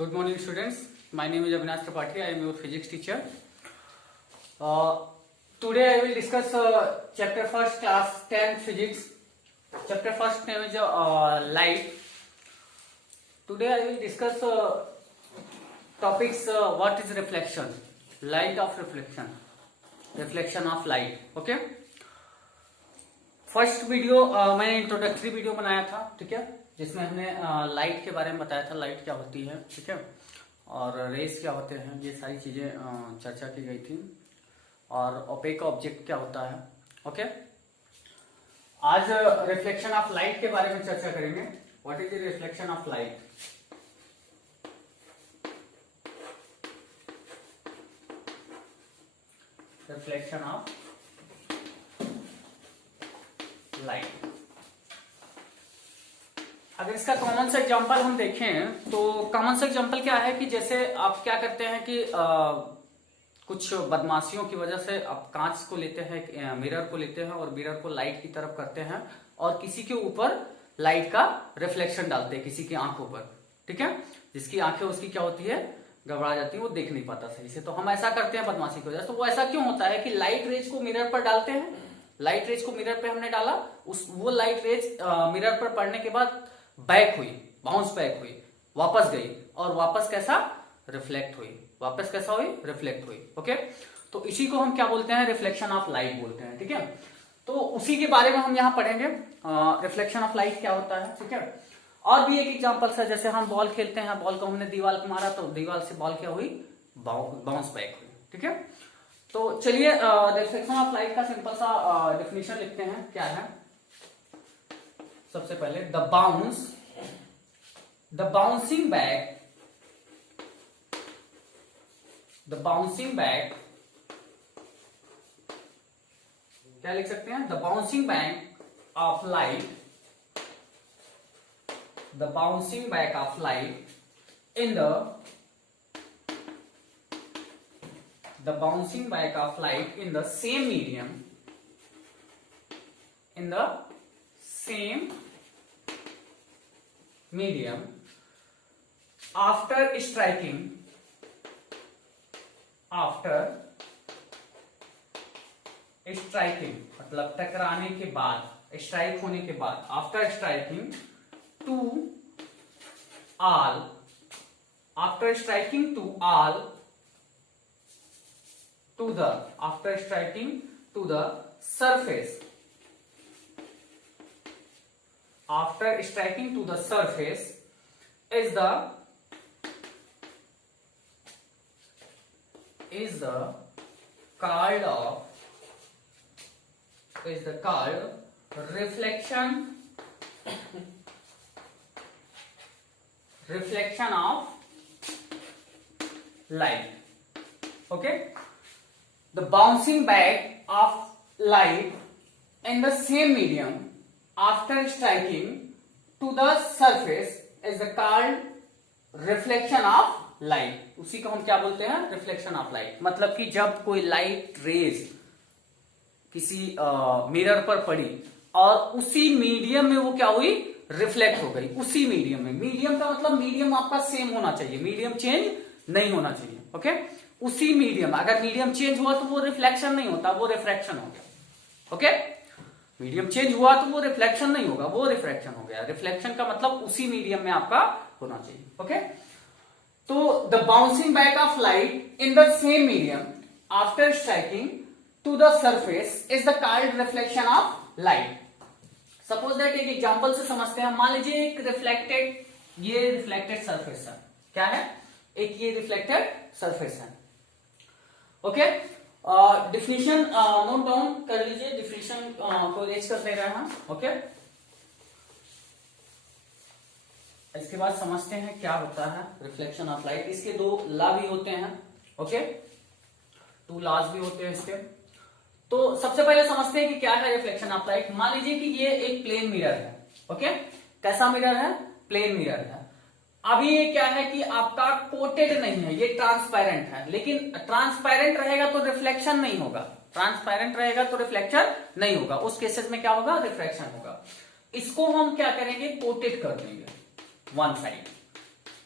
Good morning, students. My name is Avinash Tripathi. I am your physics teacher. Today I will discuss chapter first, class 10 physics. Chapter first name is light. Today I will discuss topics what is reflection, light of reflection, reflection of light. Okay. First video मैंने introductory video बनाया था, ठीक है, जिसमें हमने light के बारे में बताया था, लाइट क्या होती है, ठीक है, और रेस क्या होते हैं, ये सारी चीजें चर्चा की गई थी, और ओपेक ऑब्जेक्ट क्या होता है. ओके, आज रिफ्लेक्शन ऑफ लाइट के बारे में चर्चा करेंगे. What is the reflection of light. Reflection of light. अगर इसका कॉमन सा एग्जांपल हम देखें तो कॉमन सा एग्जांपल क्या है कि जैसे आप क्या करते हैं कि कुछ बदमाशियों की वजह से आप कांच को लेते हैं, मिरर को लेते हैं और मिरर को लाइट की तरफ करते हैं और किसी के ऊपर लाइट का रिफ्लेक्शन डालते हैं, किसी की आंखों पर, ठीक है. जिसकी आंखें उसकी क्या होती है, गड़बड़ा जाती है, वो देख नहीं पाता सही से. तो हम ऐसा करते हैं बदमाशी की वजह से. तो वो ऐसा क्यों होता है कि लाइट रेज को मिरर पर डालते हैं, लाइट रेज को मिरर पे हमने डाला, वो लाइट रेज मिरर पर पड़ने के बाद बैक हुई, बाउंस बैक हुई, वापस गई और वापस कैसा, रिफ्लेक्ट हुई. वापस कैसा हुई, रिफ्लेक्ट हुई. ओके, तो इसी को हम क्या बोलते हैं, रिफ्लेक्शन ऑफ लाइट बोलते हैं, ठीक है. तो उसी के बारे में हम यहाँ पढ़ेंगे, रिफ्लेक्शन ऑफ लाइट क्या होता है, ठीक है. और भी एक एग्जांपल है, जैसे हम बॉल खेलते हैं, बॉल को हमने दीवार पे मारा तो दीवार से बॉल क्या हुई, बाउंस बैक हुई, ठीक है. तो चलिए रिफ्लेक्शन ऑफ लाइट का सिंपल सा डेफिनेशन लिखते हैं. क्या है, सबसे पहले द बाउंसिंग बैक, क्या लिख सकते हैं, the bouncing back of light, the bouncing back of light in the bouncing back of light in the same medium, after striking, मतलब टकराने के बाद, स्ट्राइक होने के बाद, after striking to all, after striking to the surface, after striking to the surface is called reflection of light. Okay, the bouncing back of light in the same medium after striking to the surface is called reflection of light. उसी को हम क्या बोलते हैं, reflection of light. मतलब कि जब कोई लाइट रेज किसी मिरर पर पड़ी और उसी मीडियम में वो क्या हुई, रिफ्लेक्ट हो गई. उसी मीडियम में, मीडियम का मतलब मीडियम आपका सेम होना चाहिए, मीडियम चेंज नहीं होना चाहिए. ओके, उसी मीडियम, अगर मीडियम चेंज हुआ तो वो रिफ्लेक्शन नहीं होता, वो रिफ्रैक्शन हो गया. ओके, मीडियम चेंज हुआ तो वो रिफ्लेक्शन नहीं होगा, वो रिफ्रैक्शन हो गया. रिफ्लेक्शन का मतलब उसी मीडियम में आपका होना चाहिए. ओके, तो the bouncing back of light in the same medium after striking to the surface is the called reflection of light. Suppose that एक एग्जांपल से समझते हैं. मान लीजिए एक ये रिफ्लेक्टेड सरफेस है. क्या है, एक ये रिफ्लेक्टेड सरफेस है. ओके, डिफिनीशन नोट डाउन कर लीजिए, डिफिनीशन को रेज कर ले रहे हैं हम. ओके, इसके बाद समझते हैं क्या होता है रिफ्लेक्शन ऑफ लाइट. इसके दो लॉ भी होते हैं. ओके, 2 लॉज भी होते हैं इसके. तो सबसे पहले समझते हैं कि क्या है रिफ्लेक्शन ऑफ लाइट. मान लीजिए कि ये एक प्लेन मिरर है. ओके, कैसा मिरर है, प्लेन मिरर है. अभी ये क्या है कि आपका कोटेड नहीं है, ये ट्रांसपेरेंट है. लेकिन ट्रांसपेरेंट रहेगा तो रिफ्लेक्शन नहीं होगा, ट्रांसपेरेंट रहेगा तो रिफ्लेक्शन नहीं होगा. उस केसेस में क्या होगा, रिफ्रैक्शन होगा. इसको हम क्या करेंगे, कोटेड कर देंगे वन साइड.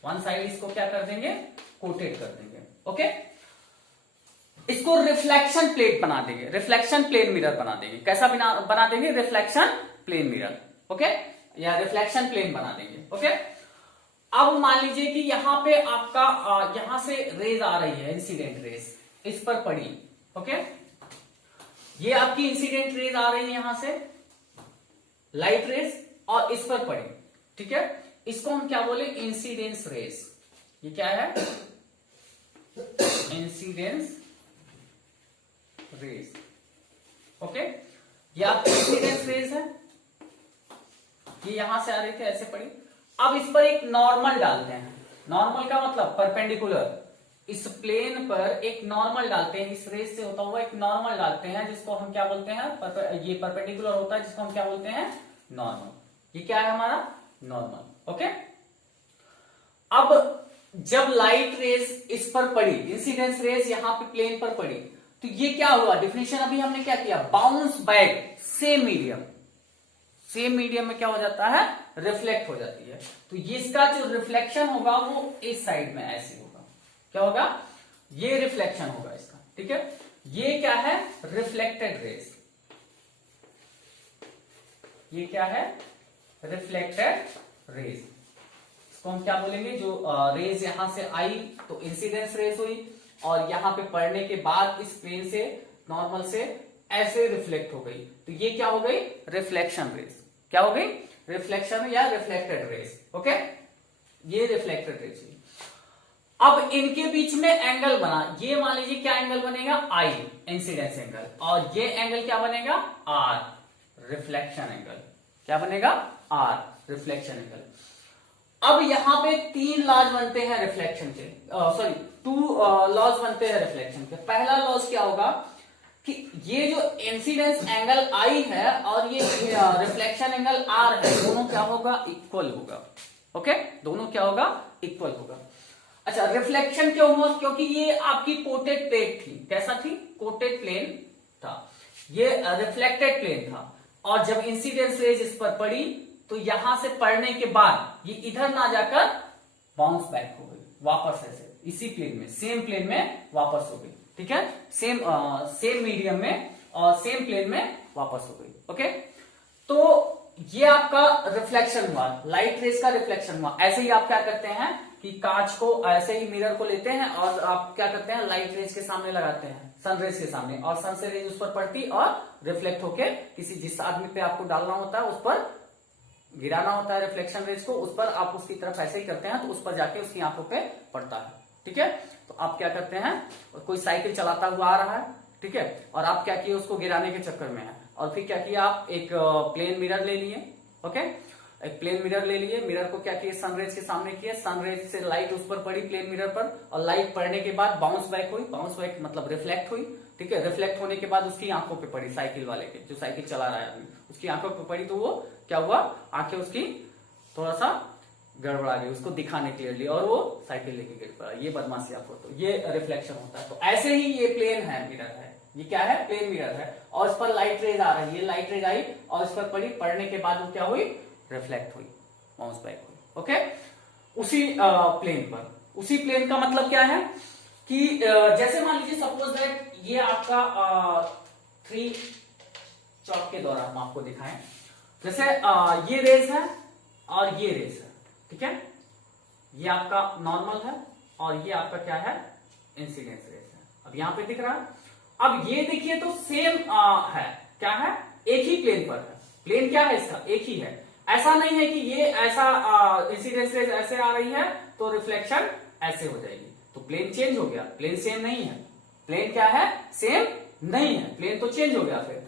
वन साइड इसको क्या कर देंगे, कोटेड कर देंगे। ओके, इसको रिफ्लेक्शन प्लेट बना देंगे, रिफ्लेक्शन प्लेन मिरर बना देंगे। कैसा बना देंगे, रिफ्लेक्शन प्लेन मिरर। ओके, या रिफ्लेक्शन प्लेन बना देंगे। ओके, अब मान लीजिए कि यहां पे आपका यहां से रेज आ रही है, इंसिडेंट रेज इस पर पड़ी। ओके, ये आपकी इंसिडेंट रेज आ रही है यहां से, लाइट रेज, और इस पर पड़ी। ठीक है, इसको हम क्या बोले, इंसिडेंस रेज। ये क्या है, इंसिडेंस रेज। ओके, ये आपकी इंसिडेंस रेज है, ये यहां से आ रही थी, ऐसे पड़ी। अब इस पर एक नॉर्मल डालते हैं। नॉर्मल का मतलब परपेंडिकुलर, इस प्लेन पर एक नॉर्मल डालते हैं, इस रेज से होता हुआ एक नॉर्मल डालते हैं, जिसको हम क्या बोलते हैं, ये परपेंडिकुलर होता है, जिसको हम क्या बोलते हैं, नॉर्मल। ये क्या है हमारा, नॉर्मल। ओके, अब जब लाइट रेज इस पर पड़ी, इंसिडेंस रेज यहां पे प्लेन पर पड़ी, तो ये क्या हुआ, डिफिनेशन अभी हमने क्या किया, bounce back same medium. Same medium में क्या हो जाता है, रिफ्लेक्ट हो जाती है। तो ये इसका जो रिफ्लेक्शन होगा वो इस साइड में ऐसे होगा। क्या होगा, ये रिफ्लेक्शन होगा इसका। ठीक है, ये क्या है, रिफ्लेक्टेड रेज। ये क्या है, रिफ्लेक्टेड रेज। इसको हम क्या बोलेंगे, जो रेज यहां से आई तो इंसिडेंस रेज हुई, और यहां पे पड़ने के बाद इस प्लेन से नॉर्मल से ऐसे रिफ्लेक्ट हो गई, तो ये क्या हो गई, रिफ्लेक्शन रेज। क्या हो गई, रिफ्लेक्शन या रिफ्लेक्टेड रेज। ओके, ये रिफ्लेक्टेड रेज हुई। अब इनके बीच में एंगल बना, ये मान लीजिए क्या एंगल बनेगा, आई, इंसिडेंस एंगल, और ये एंगल क्या बनेगा, आर, रिफ्लेक्शन एंगल। क्या बनेगा, आर, रिफ्लेक्शन एंगल। अब यहां पे 3 लॉज बनते हैं रिफ्लेक्शन के, सॉरी 2 लॉज बनते हैं रिफ्लेक्शन के। पहला लॉज क्या होगा कि ये जो इंसिडेंस एंगल आई है और ये रिफ्लेक्शन एंगल आर है, दोनों क्या होगा, इक्वल होगा। ओके, दोनों क्या होगा, इक्वल होगा। अच्छा, रिफ्लेक्शन क्यों हुआ, क्योंकि ये आपकी कोटेड प्लेट थी। कैसा थी, कोटेड प्लेन था, ये रिफ्लेक्टेड प्लेन था, और जब इंसिडेंस रेज इस पर पड़ी तो यहां से पड़ने के बाद ये इधर ना जाकर बाउंस बैक हो गई, वापस ऐसे इसी प्लेन में, सेम प्लेन में वापस हो गई। ठीक है, सेम मीडियम में और सेम प्लेन में वापस हो गई। ओके, तो ये आपका रिफ्लेक्शन हुआ, लाइट रेज का रिफ्लेक्शन हुआ। ऐसे ही आप क्या करते हैं कि कांच को ऐसे ही मिरर को लेते हैं और आप क्या करते हैं, लाइट रेज के सामने लगाते हैं, सन रेज के सामने, और सन से रेज उस पर पड़ती और रिफ्लेक्ट होके किसी जिस आदमी पे आपको डालना होता है उस पर गिराना होता है रिफ्लेक्शन रेज को, उस पर आप उसकी तरफ ऐसे ही करते हैं तो उस पर जाके उसकी आंखों पे पड़ता है। ठीक है, तो आप क्या करते हैं, कोई साइकिल चलाता हुआ आ रहा है, ठीक है, और आप क्या किए, उसको गिराने के चक्कर में है, और फिर क्या किया, आप एक प्लेन मिरर ले लिए। ओके, एक प्लेन मिरर ले लिए, मिरर को क्या किए, सनरेज के सामने किए, सनरेज से लाइट उस पर पड़ी प्लेन मिरर पर, और लाइट पड़ने के बाद बाउंस बैक हुई, बाउंस बैक मतलब रिफ्लेक्ट हुई। ठीक है, रिफ्लेक्ट होने के बाद उसकी आंखों पे पड़ी, साइकिल वाले के, जो साइकिल चला रहा है आदमी, उसकी आंखों पे पड़ी, तो वो क्या हुआ, आंखें उसकी थोड़ा सा गड़बड़ा गई, उसको दिखाने क्लियरली, और वो साइकिल लेके गिर पड़ा। ये बदमाशी आपको, तो ये रिफ्लेक्शन होता है। तो ऐसे ही ये प्लेन है, मिरर है, ये क्या है, प्लेन मिरर है, और इस पर लाइट रेज आ रही है, ये लाइट रेज आई और इस पर पड़ी, पड़ने के बाद वो क्या हुई, रिफ्लेक्ट हुई, बाउंस बैक हुई। ओके, उसी प्लेन पर, उसी प्लेन का मतलब क्या है कि जैसे मान लीजिए सपोज दैट ये आपका 3 चौक के द्वारा हम आपको दिखाएं, जैसे ये रेज है और ये रेज है। ठीक है, ये आपका नॉर्मल है और ये आपका क्या है, इंसिडेंस रेज है। अब यहां पे दिख रहा है, अब ये देखिए तो सेम है, क्या है, एक ही प्लेन पर है, प्लेन क्या है इसका, एक ही है। ऐसा नहीं है कि ये ऐसा इंसिडेंस रेज ऐसे आ रही है तो रिफ्लेक्शन ऐसे हो जाएगी, तो प्लेन चेंज हो गया, प्लेन सेम नहीं है, प्लेन क्या है, सेम नहीं है, प्लेन तो चेंज हो गया। फिर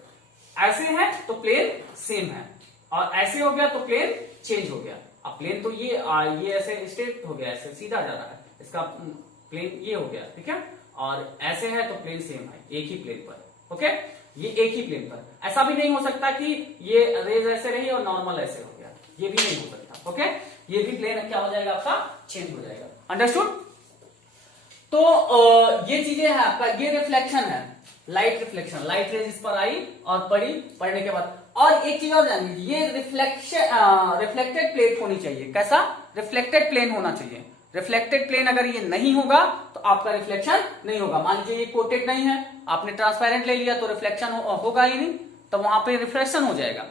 ऐसे है तो प्लेन सेम है, और ऐसे हो गया तो प्लेन चेंज हो गया। अब प्लेन तो ये ऐसे स्ट्रेट हो गया, ऐसे सीधा जा रहा है, इसका प्लेन ये हो गया। ठीक है, और ऐसे है तो प्लेन सेम है, एक ही प्लेन पर। ओके, ये एक ही प्लेन पर, ऐसा भी नहीं हो सकता कि ये रेज ऐसे रही और नॉर्मल ऐसे हो गया, ये भी नहीं हो सकता। ओके, ये भी प्लेन क्या हो जाएगा, आपका चेंज हो जाएगा। अंडरस्टूड? तो ये चीजें हैं आपका, ये रिफ्लेक्शन है, लाइट रिफ्लेक्शन, लाइट रेज इस पर आई और पड़ी, पड़ने के बाद। और एक चीज और जानिए, ये रिफ्लेक्टेड प्लेट होनी चाहिए। कैसा, रिफ्लेक्टेड प्लेन होना चाहिए, रिफ्लेक्टेड प्लेन अगर ये नहीं होगा तो आपका रिफ्लेक्शन नहीं होगा। मान लीजिए ये कोटेड नहीं है, आपने ट्रांसपेरेंट ले लिया तो रिफ्लेक्शन होगा ही नहीं, तब वहां पे रिफ्लेक्शन हो जाएगा,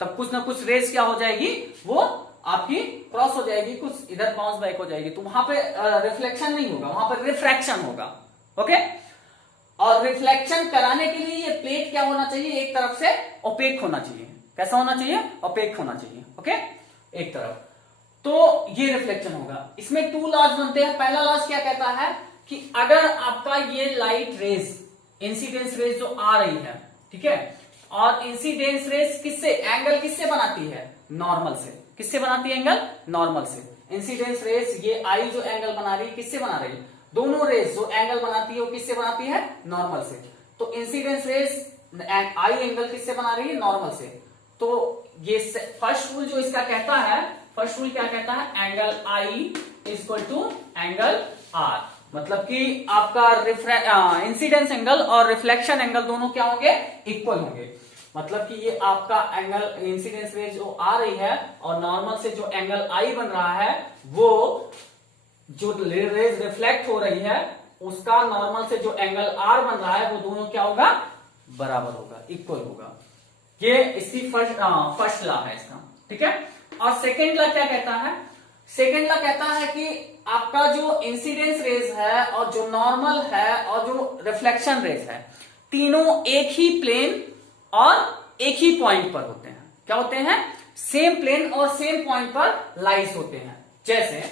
तब कुछ ना कुछ रेस क्या हो जाएगी, वो आपकी क्रॉस हो जाएगी, कुछ इधर बाउंस बैक हो जाएगी, तो वहां पे रिफ्लेक्शन नहीं होगा, वहां पर रिफ्रैक्शन होगा। ओके, और रिफ्लेक्शन कराने के लिए ये प्लेट क्या होना चाहिए, एक तरफ से ओपेक होना चाहिए। कैसा होना चाहिए, ओपेक होना चाहिए। ओके, एक तरफ, तो ये रिफ्लेक्शन होगा। इसमें 2 लॉज बनते हैं। पहला लॉज क्या कहता है कि अगर आपका ये लाइट रेज, इंसिडेंस रेज जो आ रही है, ठीक है, और इंसिडेंस रेज किससे, एंगल किससे बनाती है, नॉर्मल से। किससे बनाती है, एंगल नॉर्मल से। इंसिडेंस रेज ये आई जो एंगल बना रही है, किससे बना रही है, दोनों रेज जो एंगल बनाती है वो किससे बनाती है, नॉर्मल से। तो इंसिडेंस रेज आई एंगल किससे बना रही है, नॉर्मल से। तो ये फर्स्ट रूल जो इसका कहता है, फर्स्ट रूल क्या कहता है, angle I equal to angle R, मतलब कि आपका इंसिडेंस एंगल और रिफ्लेक्शन एंगल दोनों क्या होंगे, इक्वल होंगे। मतलब कि ये आपका एंगल, इंसिडेंस रेज जो आ रही है और नॉर्मल से जो एंगल आई बन रहा है, वो जो रेज रिफ्लेक्ट हो रही है उसका नॉर्मल से जो एंगल आर बन रहा है, वो दोनों क्या होगा, बराबर होगा, इक्वल होगा। ये इसकी फर्स्ट लॉ है इसका, ठीक है। और सेकेंड लॉ क्या कहता है, सेकेंड लॉ कहता है कि आपका जो इंसिडेंस रेज है और जो नॉर्मल है और जो रिफ्लेक्शन रेज है, तीनों एक ही प्लेन और एक ही पॉइंट पर होते हैं। क्या होते हैं, सेम प्लेन और सेम पॉइंट पर लाइज होते हैं। जैसे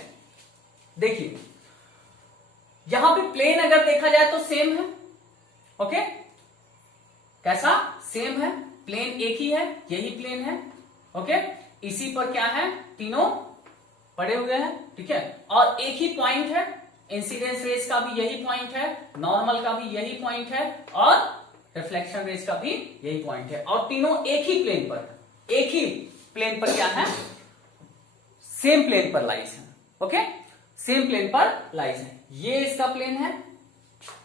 देखिए, यहां पे प्लेन अगर देखा जाए तो सेम है। ओके, कैसा, सेम है, प्लेन एक ही है, यही प्लेन है। ओके, इसी पर क्या है, तीनों पड़े हुए हैं, ठीक है, और एक ही पॉइंट है। इंसिडेंस रेज का भी यही पॉइंट है, नॉर्मल का भी यही पॉइंट है, और रिफ्लेक्शन रेज का भी यही पॉइंट है, और तीनों एक ही प्लेन पर, एक ही प्लेन पर क्या है, सेम प्लेन पर लाइज है। ओके, सेम प्लेन पर लाइज है। ये इसका प्लेन है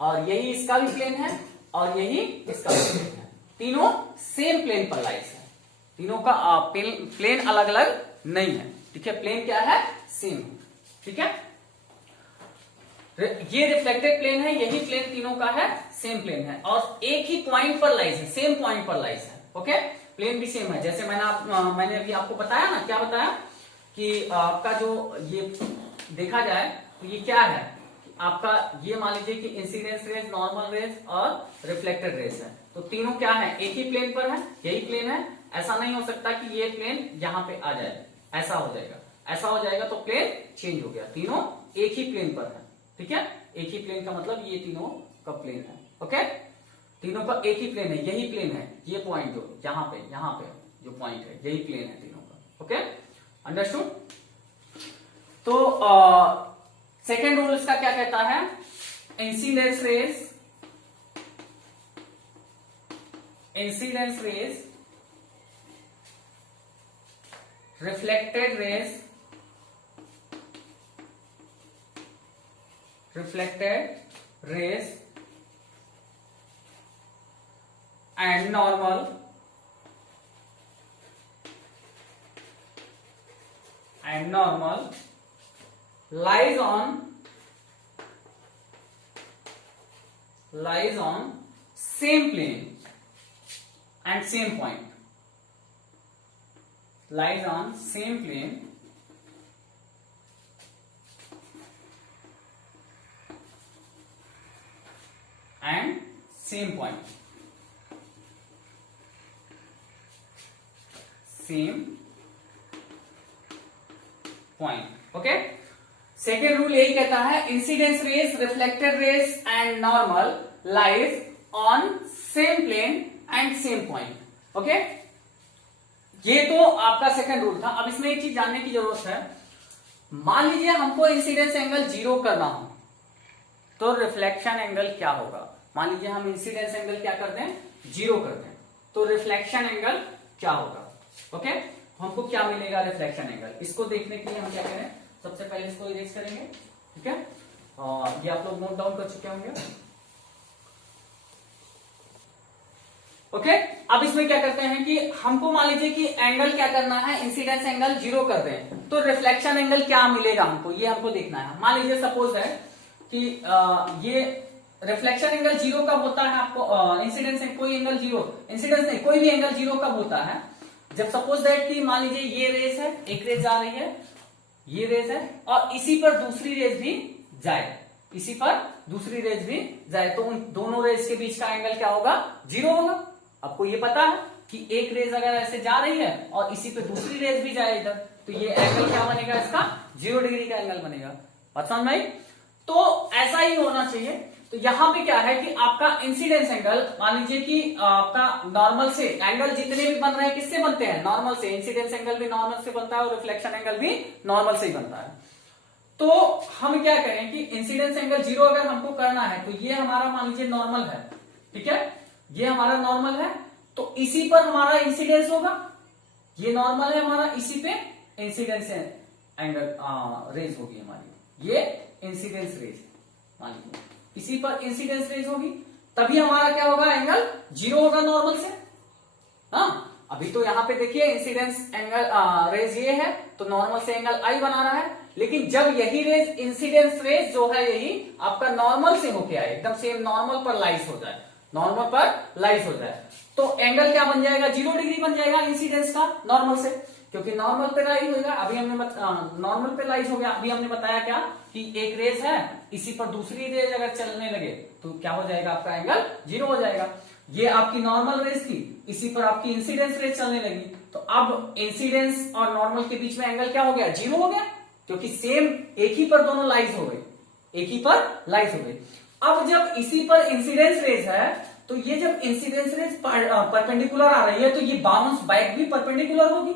और यही इसका भी प्लेन है और यही इसका भी प्लेन है, तीनों सेम प्लेन पर लाइज है। तीनों का प्लेन अलग अलग नहीं है, ठीक है, प्लेन क्या है, सेम, ठीक है। ये रिफ्लेक्टेड प्लेन है, यही प्लेन तीनों का है, सेम प्लेन है, और एक ही पॉइंट पर लाइज है, सेम पॉइंट पर लाइज है। ओके, प्लेन भी सेम है। जैसे मैंने अभी आपको बताया ना, क्या बताया कि आपका जो ये देखा जाए तो ये क्या है, आपका ये मान लीजिए कि इंसिडेंस रेज, नॉर्मल रेज और रिफ्लेक्टेड रेज है, तो तीनों क्या है, एक ही प्लेन पर है, यही प्लेन है। ऐसा नहीं हो सकता कि ये प्लेन यहां पे आ जाए, ऐसा हो जाएगा, ऐसा हो जाएगा तो प्लेन चेंज हो गया। तीनों एक ही प्लेन पर है, ठीक है, एक ही प्लेन का मतलब ये तीनों का प्लेन है। ओके, तीनों का एक ही प्लेन है, यही प्लेन है, ये पॉइंट जो यहाँ पे जो पॉइंट है, यही प्लेन है तीनों का। Okay, understood. तो सेकेंड रूल इसका क्या कहता है, incidence rays, reflected rays and normal lies on same plane and same point, lies on same plane and same point, same point. Okay, second rule यही कहता है, incidence rays, reflected rays and normal lies on same plane and same point. Okay, ये तो आपका second rule था। अब इसमें एक चीज जानने की जरूरत है, मान लीजिए हमको इंसिडेंस एंगल 0 करना हो तो रिफ्लेक्शन एंगल क्या होगा। मान लीजिए हम इंसिडेंस एंगल क्या कर दें, 0 कर दें, तो रिफ्लेक्शन एंगल क्या होगा। ओके, हमको क्या मिलेगा, रिफ्लेक्शन एंगल। इसको देखने के लिए हम क्या करें, सबसे पहले इसको इरेज करेंगे, ठीक है, और ये आप लोग नोट डाउन कर चुके होंगे। ओके अब इसमें क्या करते हैं कि हमको मान लीजिए कि एंगल क्या करना है, इंसिडेंस एंगल 0 कर दें तो रिफ्लेक्शन एंगल क्या मिलेगा हमको, ये हमको देखना है। मान लीजिए सपोज है कि ये रिफ्लेक्शन एंगल 0 कब होता है आपको, इंसिडेंस कोई एंगल 0, इंसिडेंस नहीं कोई भी एंगल 0 कब होता है, जब सपोज दैट कि मान लीजिए ये रेस है, एक रेस जा रही है, ये रेस है और इसी पर दूसरी रेस भी जाए, इसी पर दूसरी रेस भी जाए, तो उन दोनों रेस के बीच का एंगल क्या होगा, 0 होगा। आपको ये पता है कि एक रेस अगर ऐसे जा रही है और इसी पे दूसरी रेस भी जाए इधर, तो ये एंगल क्या बनेगा, इसका 0 डिग्री का एंगल बनेगा। बात समझ में आई? तो ऐसा ही होना चाहिए। तो यहां पे क्या है कि आपका इंसिडेंस एंगल, मान लीजिए कि आपका नॉर्मल से एंगल जितने भी बन रहे हैं किससे बनते हैं, नॉर्मल से। इंसिडेंस एंगल भी नॉर्मल से बनता है और रिफ्लेक्शन एंगल भी नॉर्मल से ही बनता है। तो हम क्या करें कि इंसिडेंस एंगल 0 अगर हमको करना है तो ये हमारा मान लीजिए नॉर्मल है, ठीक है, ये हमारा नॉर्मल है, तो इसी पर हमारा इंसिडेंस होगा, ये नॉर्मल है हमारा, इसी पे इंसिडेंस एंगल रेज होगी हमारी, ये इंसिडेंस रेज मान लीजिए, इसी पर इंसिडेंस रेज होगी, तभी हमारा क्या होगा, एंगल 0 होगा नॉर्मल से। हाँ अभी तो यहां पे देखिए इंसिडेंस एंगल रेज ये है तो नॉर्मल से एंगल आई बना रहा है, लेकिन जब यही रेज इंसिडेंस रेज जो है यही आपका नॉर्मल से होके आए, एकदम सेम नॉर्मल पर लाइज हो जाए, नॉर्मल पर लाइज हो जाए, तो एंगल क्या बन जाएगा, 0 डिग्री बन जाएगा इंसिडेंस का नॉर्मल से, क्योंकि नॉर्मल पे लाइज होगा। अभी हमने नॉर्मल पे लाइज हो गया, अभी हमने बताया क्या कि एक रेज है, इसी पर दूसरी रेज अगर चलने लगे तो क्या हो जाएगा, आपका एंगल 0 हो जाएगा। ये आपकी नॉर्मल रेज थी, इसी पर आपकी इंसिडेंस रेज चलने लगी, तो अब इंसिडेंस और नॉर्मल के बीच में एंगल क्या हो गया, 0 हो गया, क्योंकि सेम एक ही पर दोनों लाइज हो गई, एक ही पर लाइज हो गई। अब जब इसी पर इंसिडेंस रेज है तो ये जब इंसिडेंस रेज परपेंडिकुलर आ रही है तो ये बाउंस बैक भी परपेंडिकुलर होगी,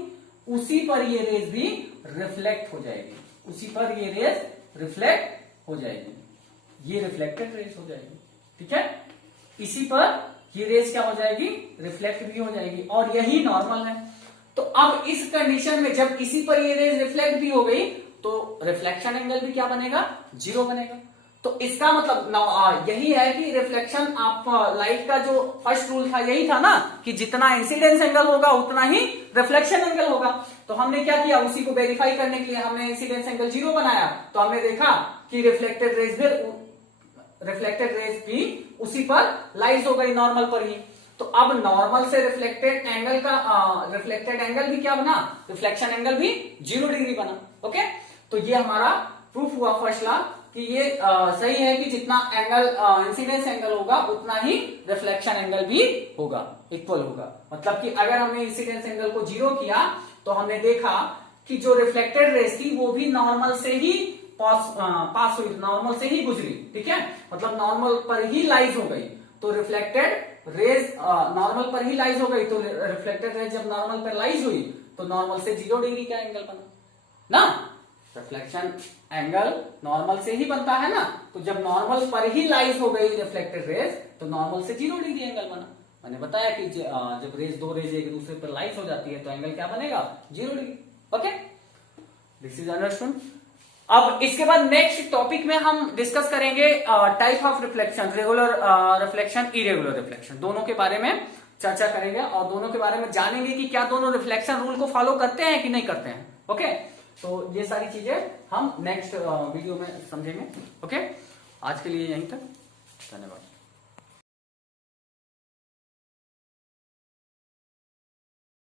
उसी पर ये रेज भी रिफ्लेक्ट हो जाएगी, उसी पर ये रेज रिफ्लेक्ट हो जाएगी, ये रिफ्लेक्टेड रेज हो जाएगी, ठीक है, इसी पर ये रेज क्या हो जाएगी, रिफ्लेक्ट भी हो जाएगी, और यही नॉर्मल है। तो अब इस कंडीशन में जब इसी पर ये रेज रिफ्लेक्ट भी हो गई तो रिफ्लेक्शन एंगल भी क्या बनेगा, 0 बनेगा। तो इसका मतलब यही है कि रिफ्लेक्शन, आप लाइट का जो फर्स्ट रूल था यही था ना कि जितना इंसिडेंस एंगल होगा उतना ही रिफ्लेक्शन एंगल होगा। तो हमने क्या किया, उसी को वेरीफाई करने के लिए हमने इंसिडेंस एंगल 0 बनाया, तो हमने देखा कि रिफ्लेक्टेड रेज भी उसी पर लाइज हो गई, नॉर्मल पर ही। तो अब नॉर्मल से रिफ्लेक्टेड एंगल भी क्या बना, रिफ्लेक्शन एंगल भी 0 डिग्री बना। ओके, तो ये हमारा प्रूफ हुआ फर्स्ट लॉ कि ये सही है कि जितना एंगल इंसिडेंस एंगल होगा उतना ही रिफ्लेक्शन एंगल भी होगा, इक्वल होगा। मतलब कि अगर हमने इंसिडेंस एंगल को 0 किया तो हमने देखा कि जो रिफ्लेक्टेड रेज थी वो भी नॉर्मल से ही पास हुई, नॉर्मल से ही गुजरी, ठीक है, मतलब नॉर्मल पर ही लाइज हो गई। तो रिफ्लेक्टेड रेज नॉर्मल पर ही लाइज हो गई, तो रिफ्लेक्टेड रेज जब नॉर्मल पर लाइज हुई तो नॉर्मल से 0 डिग्री का एंगल बना ना, रिफ्लेक्शन एंगल नॉर्मल से ही बनता है ना, तो जब नॉर्मल पर ही लाइज हो गई रिफ्लेक्टेड रेज तो नॉर्मल से 0 डिग्री एंगल बना। मैंने बताया कि जब दो रेज एक दूसरे पर लाइज हो जाती है तो एंगल क्या बनेगा, 0 degree. Okay, this is understood. अब इसके बाद नेक्स्ट टॉपिक में हम डिस्कस करेंगे type of reflection, regular reflection, irregular reflection, दोनों के बारे में चर्चा करेंगे और दोनों के बारे में जानेंगे कि क्या दोनों रिफ्लेक्शन रूल को फॉलो करते हैं कि नहीं करते हैं। ओके, तो ये सारी चीजें हम नेक्स्ट वीडियो में समझेंगे। ओके, आज के लिए यहीं तक, धन्यवाद।